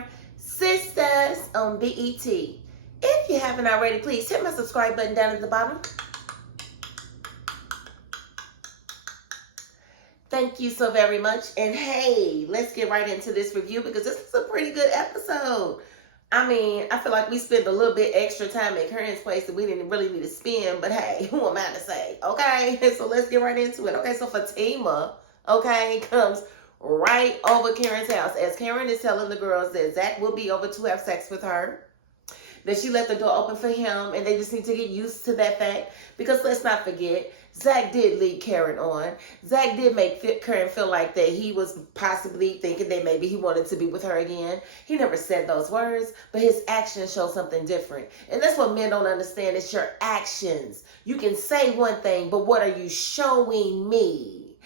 for Sistas on BET. If you haven't already, please hit my subscribe button down at the bottom. Thank you so very much. And hey, let's get right into this review because this is a pretty good episode. I mean, I feel like we spent a little bit extra time at Karen's place that we didn't really need to spend, but hey, who am I to say? Okay, so let's get right into it. Okay, so Fatima, okay, comes right over Karen's house as Karen is telling the girls that Zach will be over to have sex with her, that she left the door open for him, and they just need to get used to that fact. Because let's not forget, Zach did lead Karen on. Zach did make Karen feel like that he was possibly thinking that maybe he wanted to be with her again. He never said those words, but his actions show something different. And that's what men don't understand, is your actions. You can say one thing, but what are you showing me?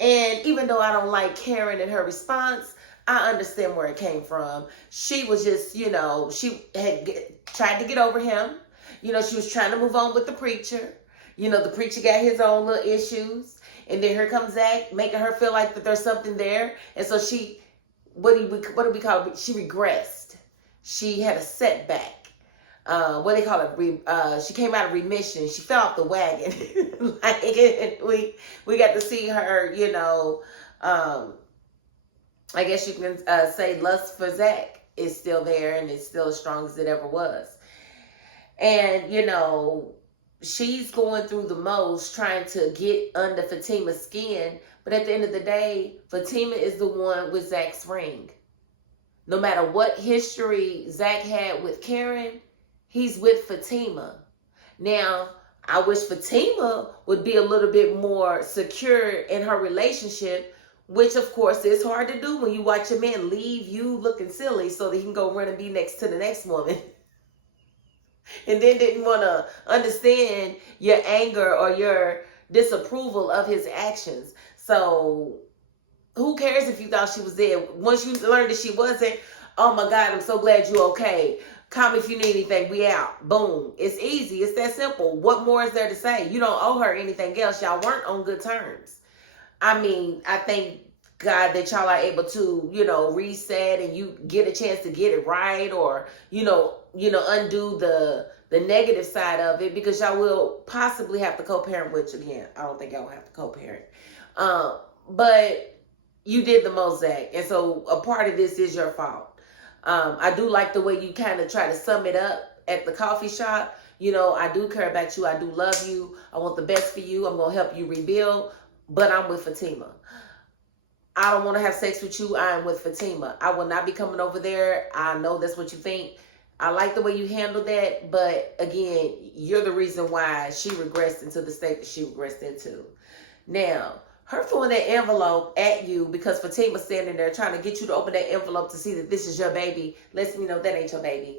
And even though I don't like Karen and her response, I understand where it came from. She was just, she had tried to get over him. She was trying to move on with the preacher. The preacher got his own little issues. And then here comes Zach, making her feel like that there's something there. And so she, what do we call it? She regressed. She had a setback. What do they call it? She came out of remission. She fell off the wagon. We got to see her, I guess you can say lust for Zach is still there, and it's still as strong as it ever was. And, she's going through the most trying to get under Fatima's skin. But at the end of the day, Fatima is the one with Zach's ring. No matter what history Zach had with Karen, he's with Fatima. Now, I wish Fatima would be a little bit more secure in her relationship, which, of course, is hard to do when you watch a man leave you looking silly so that he can go run and be next to the next woman. And then didn't want to understand your anger or your disapproval of his actions. So who cares if you thought she was there? Once you learned that she wasn't, oh my God, I'm so glad you're okay. Call me if you need anything. We out. Boom. It's easy. It's that simple. What more is there to say? You don't owe her anything else. Y'all weren't on good terms. I mean, I thank God that y'all are able to, reset and you get a chance to get it right, or, undo the negative side of it, because y'all will possibly have to co-parent, which again, I don't think y'all will have to co-parent. But you did the most, Zach. And so a part of this is your fault. I do like the way you kind of try to sum it up at the coffee shop. I do care about you. I do love you. I want the best for you. I'm going to help you rebuild. But I'm with Fatima. I don't want to have sex with you. I am with Fatima. I will not be coming over there. I know that's what you think. I like the way you handled that. But again, you're the reason why she regressed into the state that she regressed into. Now, her throwing that envelope at you because Fatima's standing there trying to get you to open that envelope to see that this is your baby lets me know that ain't your baby.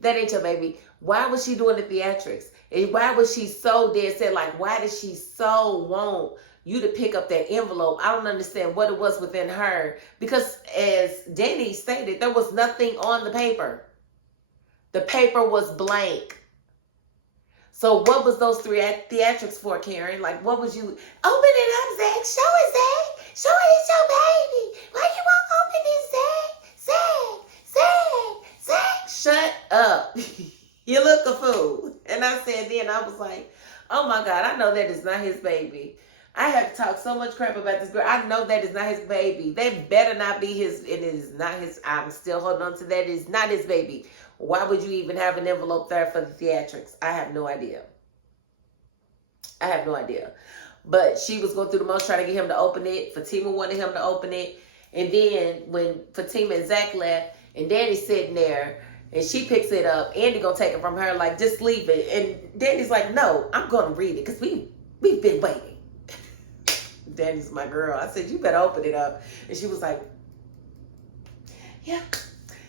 That ain't your baby. Why was she doing the theatrics? And why was she so dead set? Like, why did she so want you to pick up that envelope? I don't understand what it was within her. Because as Danny stated, there was nothing on the paper. The paper was blank. So what was those three theatrics for, Karen? Like, what was you... Open it up, Zach. Show it, Zach. Show it, it's your baby. Why you won't open it, Zach? Zach. Shut up. You look a fool. And I said then, I was like, oh my God, I know that is not his baby. I have talked so much crap about this girl. I know that is not his baby. That better not be his. It is not his. I'm still holding on to that. It is not his baby. Why would you even have an envelope there for the theatrics? I have no idea. I have no idea. But she was going through the most trying to get him to open it. Fatima wanted him to open it. And then when Fatima and Zach left and Danny's sitting there and she picks it up, Andy going to take it from her like, just leave it. And Danny's like, no, I'm going to read it because we've been waiting. Danny's my girl. I said, you better open it up. And she was like, yeah.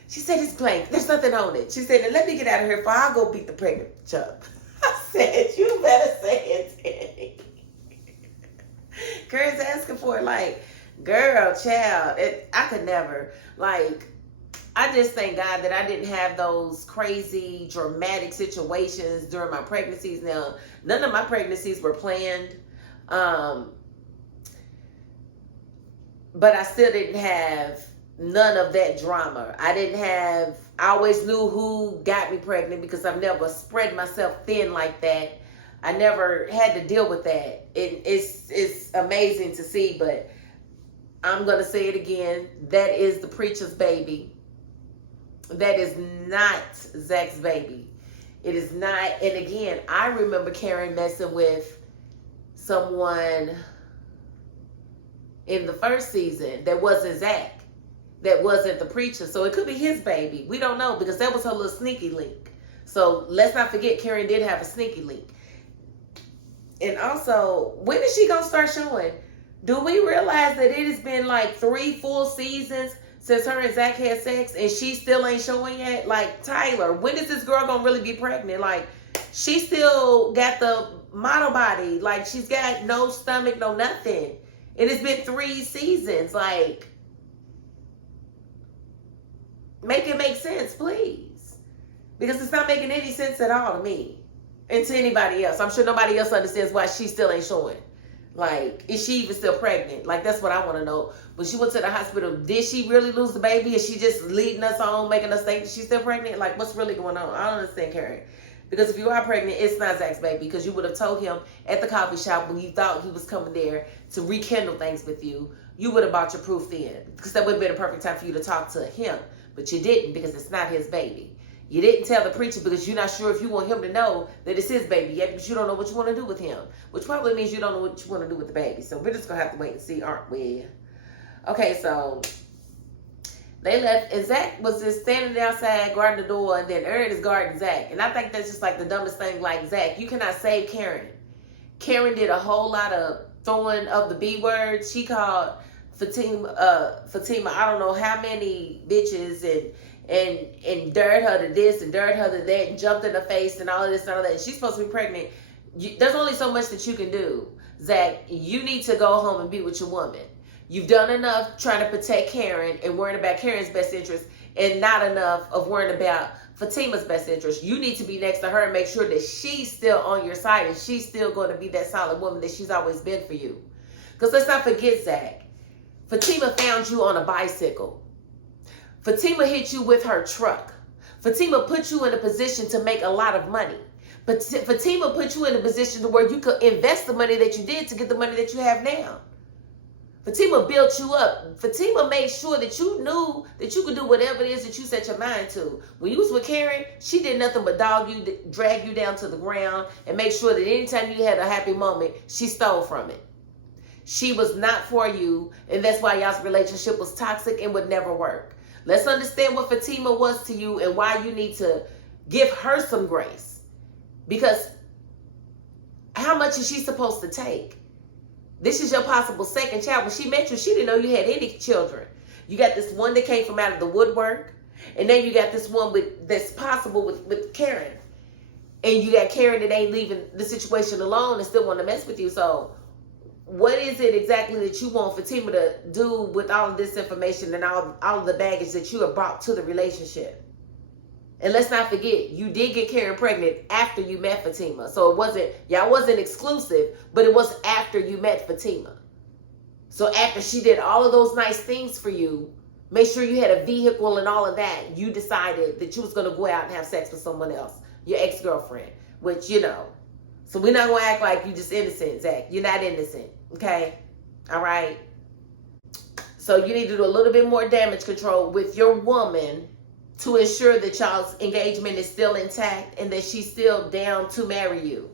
She said, it's blank. There's nothing on it. She said, let me get out of here before I go beat the pregnant chub. I said, you better say it, Danny. Karen's asking for it like, girl, child. I could never. Like, I just thank God that I didn't have those crazy, dramatic situations during my pregnancies. Now, none of my pregnancies were planned. But I still didn't have none of that drama. I always knew who got me pregnant because I've never spread myself thin like that. I never had to deal with that. It's amazing to see, but I'm going to say it again. That is the preacher's baby. That is not Zach's baby. It is not. And again, I remember Karen messing with someone in the first season that wasn't Zach. That wasn't the preacher. So it could be his baby. We don't know because that was her little sneaky link. So let's not forget Karen did have a sneaky link. And also, when is she going to start showing? Do we realize that it has been like 3 full seasons since her and Zach had sex and she still ain't showing yet? Like, Tyler, when is this girl going to really be pregnant? Like, she still got the model body. Like, she's got no stomach, no nothing. It has been 3 seasons. Like, make it make sense, please. Because it's not making any sense at all to me and to anybody else. I'm sure nobody else understands why she still ain't showing. Like, is she even still pregnant? Like, that's what I want to know. When she went to the hospital, did she really lose the baby? Is she just leading us on, making us think she's still pregnant? Like, what's really going on? I don't understand, Karen. Because if you are pregnant, it's not Zach's baby. Because you would have told him at the coffee shop when you thought he was coming there to rekindle things with you, you would have bought your proof then. Because that would have been a perfect time for you to talk to him. But you didn't because it's not his baby. You didn't tell the preacher because you're not sure if you want him to know that it's his baby yet because you don't know what you want to do with him. Which probably means you don't know what you want to do with the baby. So we're just going to have to wait and see, aren't we? Okay, so they left. And Zach was just standing outside guarding the door. And then Aaron is guarding Zach. And I think that's just like the dumbest thing. Like, Zach, you cannot save Karen. Karen did a whole lot of throwing of the B word. She called Fatima, I don't know how many bitches and dared her to this and dared her to that and jumped in her face and all of this and all that. And she's supposed to be pregnant. There's only so much that you can do. Zach, you need to go home and be with your woman. You've done enough trying to protect Karen and worrying about Karen's best interest and not enough of worrying about Fatima's best interest. You need to be next to her and make sure that she's still on your side and she's still going to be that solid woman that she's always been for you. Because let's not forget, Zach, Fatima found you on a bicycle. Fatima hit you with her truck. Fatima put you in a position to make a lot of money. But Fatima put you in a position to where you could invest the money that you did to get the money that you have now. Fatima built you up. Fatima made sure that you knew that you could do whatever it is that you set your mind to. When you was with Karen, she did nothing but dog you, drag you down to the ground, and make sure that anytime you had a happy moment, she stole from it. She was not for you, and that's why y'all's relationship was toxic and would never work. Let's understand what Fatima was to you and why you need to give her some grace. Because how much is she supposed to take? This is your possible second child. When she met you, she didn't know you had any children. You got this one that came from out of the woodwork, and then you got this one that's possible with Karen. And you got Karen that ain't leaving the situation alone and still want to mess with you. So what is it exactly that you want Fatima to do with all of this information and all of the baggage that you have brought to the relationship? And let's not forget, you did get Karen pregnant after you met Fatima. So y'all wasn't exclusive, but it was after you met Fatima. So after she did all of those nice things for you, make sure you had a vehicle and all of that, you decided that you was going to go out and have sex with someone else, your ex-girlfriend, which, you know. So we're not going to act like you just innocent, Zach. You're not innocent, okay? All right? So you need to do a little bit more damage control with your woman to ensure that y'all's engagement is still intact and that she's still down to marry you.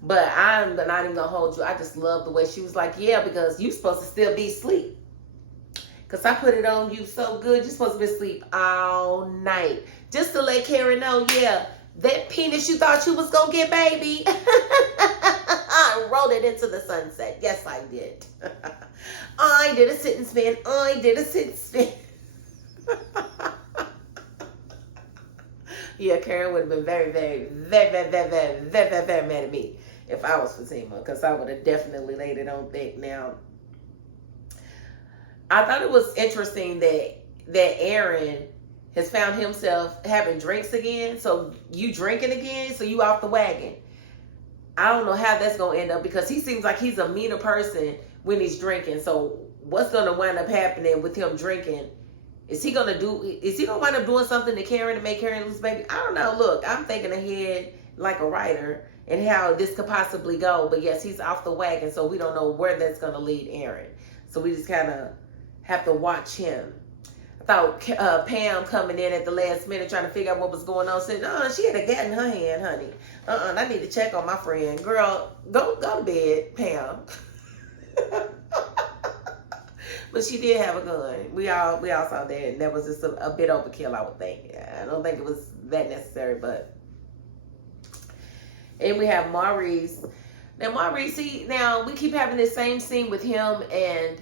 But I'm not even going to hold you. I just love the way she was like, yeah, because you're supposed to still be asleep. Because I put it on you so good. You're supposed to be asleep all night. Just to let Karen know, yeah, that penis you thought you was going to get, baby. I rolled it into the sunset. Yes, I did. I did a sit and spin. I did a sit and spin. Yeah, Karen would have been very, very, very, very, very, very, very, very, very mad at me if I was Fatima, because I would have definitely laid it on thick. Now, I thought it was interesting that Aaron has found himself having drinks again. So you drinking again, so you off the wagon. I don't know how that's going to end up because he seems like he's a meaner person when he's drinking. So what's gonna wind up happening with him drinking. Is he gonna wind up doing something to Karen to make Karen lose baby? I don't know. Look, I'm thinking ahead like a writer and how this could possibly go. But yes, he's off the wagon, so we don't know where that's gonna lead Aaron. So we just kind of have to watch him. I thought Pam coming in at the last minute trying to figure out what was going on said, she had a gat in her hand, honey. I need to check on my friend. Girl, go to bed, Pam. But she did have a gun. We all saw that, and that was just a bit overkill, I would think. I don't think it was that necessary, but. And we have Maurice. Now Maurice, now we keep having this same scene with him and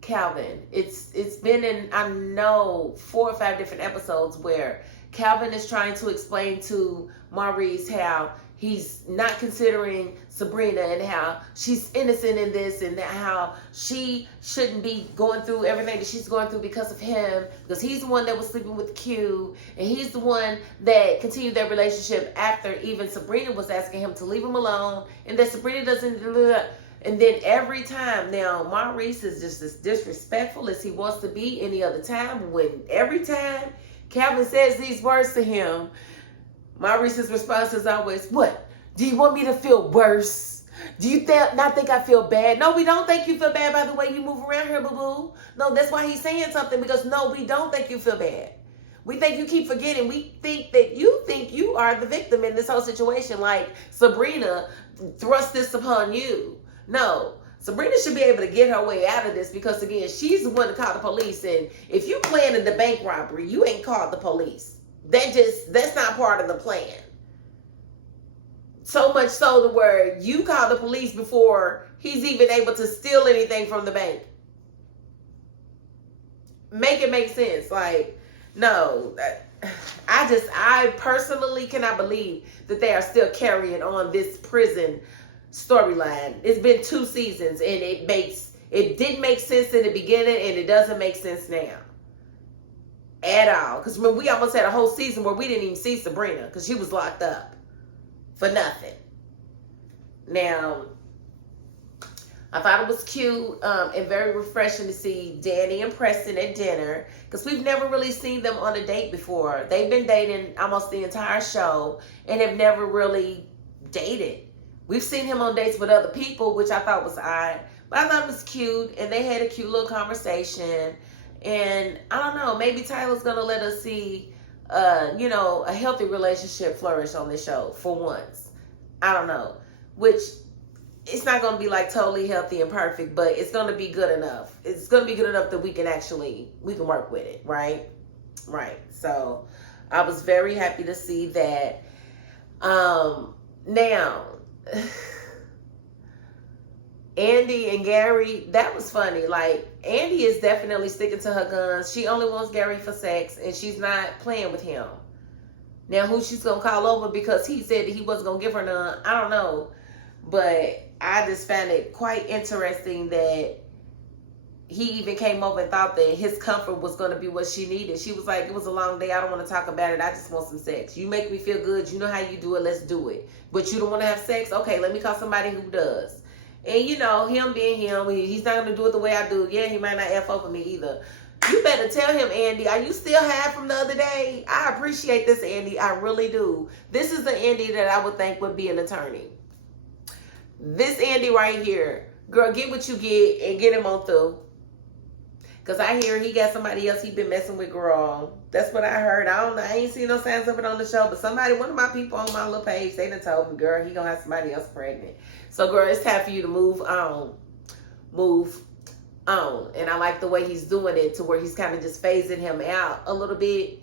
Calvin. It's been in, I know, 4 or 5 different episodes where Calvin is trying to explain to Maurice how he's not considering Sabrina and how she's innocent in this and how she shouldn't be going through everything that she's going through because of him, because he's the one that was sleeping with Q and he's the one that continued their relationship after even Sabrina was asking him to leave him alone, and that Sabrina doesn't. And then every time, now Maurice is just as disrespectful as he wants to be any other time. When every time Calvin says these words to him, Maurice's response is always, what? Do you want me to feel worse? Do you not think I feel bad? No, we don't think you feel bad by the way you move around here, boo-boo. No, that's why he's saying something, because no, we don't think you feel bad. We think you keep forgetting. We think that you are the victim in this whole situation, like Sabrina thrust this upon you. No, Sabrina should be able to get her way out of this because, again, she's the one to call the police. And if you planning the bank robbery, you ain't called the police. That's not part of the plan. So much so to where you call the police before he's even able to steal anything from the bank. Make it make sense. Like, no, I personally cannot believe that they are still carrying on this prison storyline. It's been 2 seasons and it didn't make sense in the beginning and it doesn't make sense now at all, because we almost had a whole season where we didn't even see Sabrina because she was locked up for nothing. Now I thought it was cute and very refreshing to see Danny and Preston at dinner, because we've never really seen them on a date before. They've been dating almost the entire show and have never really dated. We've seen him on dates with other people, which I thought was odd. But I thought it was cute, and they had a cute little conversation. And I don't know, maybe Tyler's going to let us see, a healthy relationship flourish on this show for once. I don't know. Which, it's not going to be like totally healthy and perfect, but it's going to be good enough. It's going to be good enough that we can work with it, right? Right. So, I was very happy to see that. Now, Andy and Gary, that was funny. Like, Andy is definitely sticking to her guns. She only wants Gary for sex, and she's not playing with him. Now, who she's going to call over because he said that he wasn't going to give her none, I don't know. But I just found it quite interesting that he even came over and thought that his comfort was going to be what she needed. She was like, it was a long day. I don't want to talk about it. I just want some sex. You make me feel good. You know how you do it. Let's do it. But you don't want to have sex? Okay, let me call somebody who does. And, him being him, he's not going to do it the way I do. Yeah, he might not F over me either. You better tell him, Andy, are you still high from the other day? I appreciate this, Andy. I really do. This is the Andy that I would think would be an attorney. This Andy right here. Girl, get what you get and get him on through. Because I hear he got somebody else he been messing with, girl. That's what I heard. I don't know. I ain't seen no signs of it on the show. But one of my people on my little page, they done told me, girl, he gonna have somebody else pregnant. So, girl, it's time for you to move on. Move on. And I like the way he's doing it to where he's kind of just phasing him out a little bit.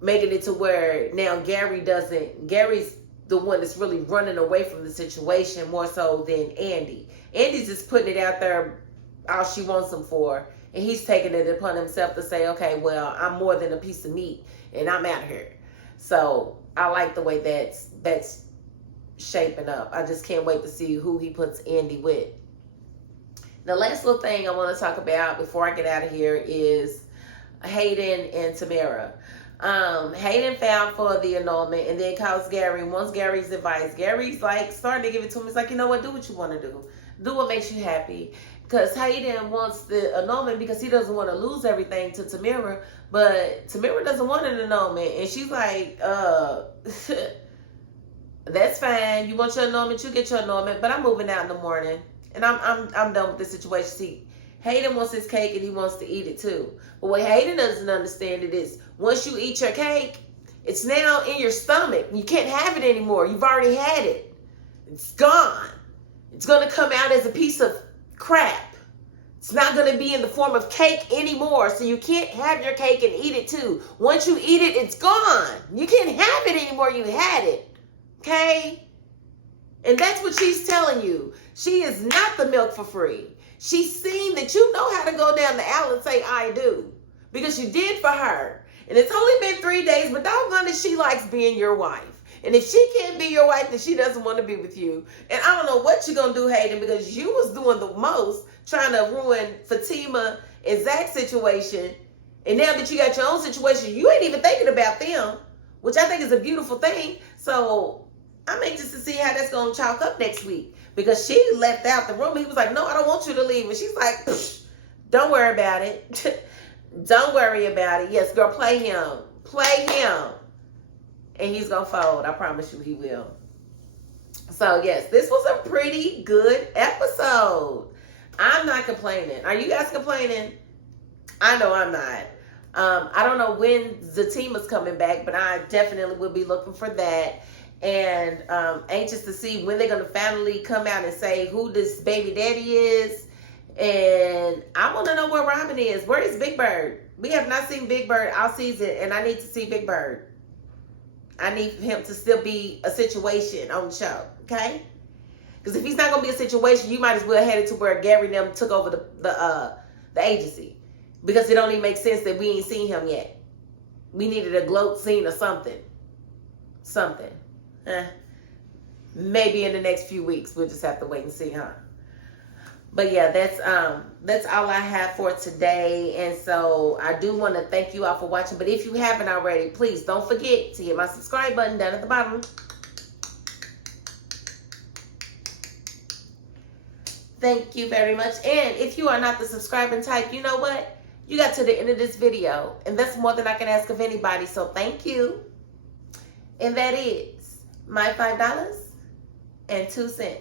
Making it to where now Gary's the one that's really running away from the situation more so than Andy. Andy's just putting it out there all she wants him for, and he's taking it upon himself to say, okay, well, I'm more than a piece of meat and I'm out here. So I like the way that's shaping up. I just can't wait to see who he puts Andy with. The last little thing I want to talk about before I get out of here is Hayden and Tamara. Hayden filed for the annulment and then calls Gary and wants Gary's advice. Gary's like starting to give it to him. He's like, you know what? Do what you want to do. Do what makes you happy. because Hayden wants the annulment because he doesn't want to lose everything to Tamira, but Tamira doesn't want an annulment, and she's like, that's fine. You want your annulment, you get your annulment, but I'm moving out in the morning, and I'm done with this situation. See, Hayden wants his cake and he wants to eat it too. But what Hayden doesn't understand it is once you eat your cake, it's now in your stomach. You can't have it anymore. You've already had it. It's gone. It's going to come out as a piece of crap. It's not going to be in the form of cake anymore. So you can't have your cake and eat it too. Once you eat it, it's gone. You can't have it anymore. You had it. Okay? And that's what she's telling you. She is not the milk for free. She's seen that you know how to go down the aisle and say, I do. Because you did for her. And it's only been 3 days, but doggone it, she likes being your wife. And if she can't be your wife, then she doesn't want to be with you. And I don't know what you're going to do, Hayden, because you was doing the most trying to ruin Fatima and Zach's situation. And now that you got your own situation, you ain't even thinking about them, which I think is a beautiful thing. So I'm anxious to see how that's going to chalk up next week. Because she left out the room. He was like, no, I don't want you to leave. And she's like, don't worry about it. Don't worry about it. Yes, girl, play him. Play him. And he's going to fold. I promise you he will. So, yes, this was a pretty good episode. I'm not complaining. Are you guys complaining? I know I'm not. I don't know when Zatima's coming back, but I definitely will be looking for that. And anxious to see when they're going to finally come out and say who this baby daddy is. And I want to know where Robin is. Where is Big Bird? We have not seen Big Bird all season, and I need to see Big Bird. I need him to still be a situation on the show, okay? Because if he's not going to be a situation, you might as well head it to where Gary and them took over the agency. Because it don't even make sense that we ain't seen him yet. We needed a gloat scene or something. Something. Maybe in the next few weeks. We'll just have to wait and see, huh? But yeah, that's all I have for today. And so I do want to thank you all for watching. But if you haven't already, please don't forget to hit my subscribe button down at the bottom. Thank you very much. And if you are not the subscribing type, you know what? You got to the end of this video. And that's more than I can ask of anybody. So thank you. And that is my $5.02.